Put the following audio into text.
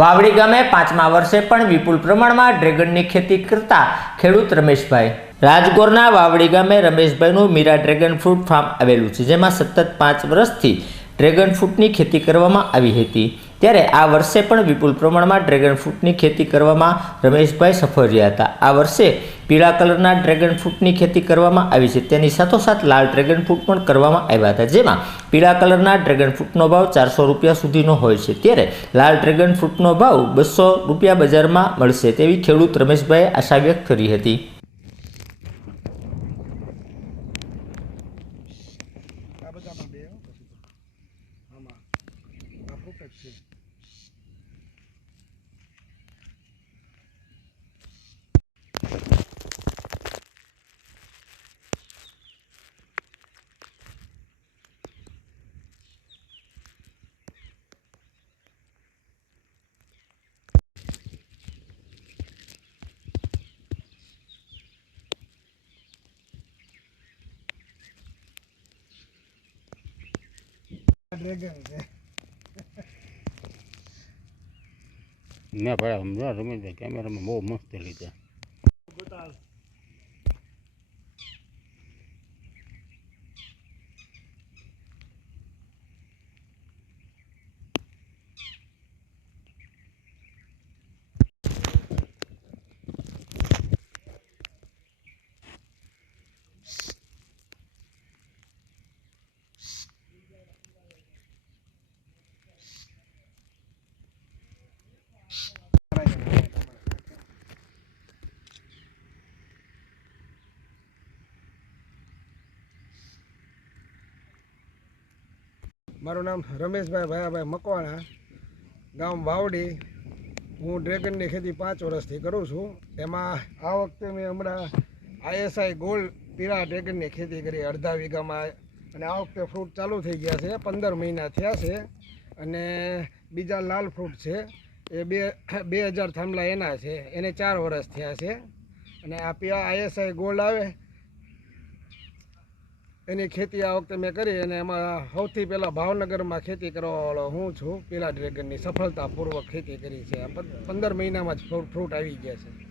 વાવડી ગામે પાંચમા વર્ષે પણ વિપુલ પ્રમાણમાં ડ્રેગનની ખેતી કરતા ખેડૂત રમેશભાઈ. રાજગોરના વાવડી ગામે રમેશભાઈનું મીરા ડ્રેગન ફ્રૂટ ફાર્મ આવેલું છે, જેમાં સતત પાંચ વર્ષથી ડ્રેગન ફ્રૂટની ખેતી કરવામાં આવી હતી. ત્યારે આ વર્ષે પણ વિપુલ પ્રમાણમાં ડ્રેગન ફ્રૂટની ખેતી કરવામાં રમેશભાઈ સફળ રહ્યા હતા. આ વર્ષે પીળા કલરના ડ્રેગન ફ્રૂટની ખેતી કરવામાં આવી છે. તેની સાથોસાથ લાલ ડ્રેગન ફ્રૂટ પણ કરવામાં આવ્યા હતા. જેમાં પીળા કલરના ડ્રેગન ફ્રૂટનો ભાવ ચારસો રૂપિયા સુધીનો હોય છે. ત્યારે લાલ ડ્રેગન ફ્રૂટનો ભાવ બસો રૂપિયા બજારમાં મળશે તેવી ખેડૂત રમેશભાઈએ આશા વ્યક્ત કરી હતી. આ બધામાં બે પછી આમાં છે. ડ્રેગન છે મેં ભાઈ સમજો દે કેમેરામાં બહુ મસ્ત લીધા મારું નામ રમેશભાઈ ભાયાભાઈ મકવાણા, ગામ વાવડી. હું ડ્રેગનની ખેતી પાંચ વર્ષથી કરું છું. એમાં આ વખતે મેં હમણાં આઈએસઆઈ ગોલ્ડ પીરા ડ્રેગનની ખેતી કરી અડધા વીઘામાં. અને આ વખતે ફ્રૂટ ચાલુ થઈ ગયા છે, પંદર મહિના થયા છે. અને બીજા લાલ ફ્રૂટ છે, એ બે બે હજાર થાંભલા એના છે, એને ચાર વર્ષ થયા છે. અને આ પીળા આઈએસઆઈ ગોલ્ડ આવે એની ખેતી આ વખતે મેં કરી અને એમાં સૌથી પહેલાં ભાવનગરમાં ખેતી કરવાવાળો હું છું. પીલા ડ્રેગનની સફળતાપૂર્વક ખેતી કરી છે. પંદર મહિનામાં જ ફ્રૂટ આવી ગયા છે.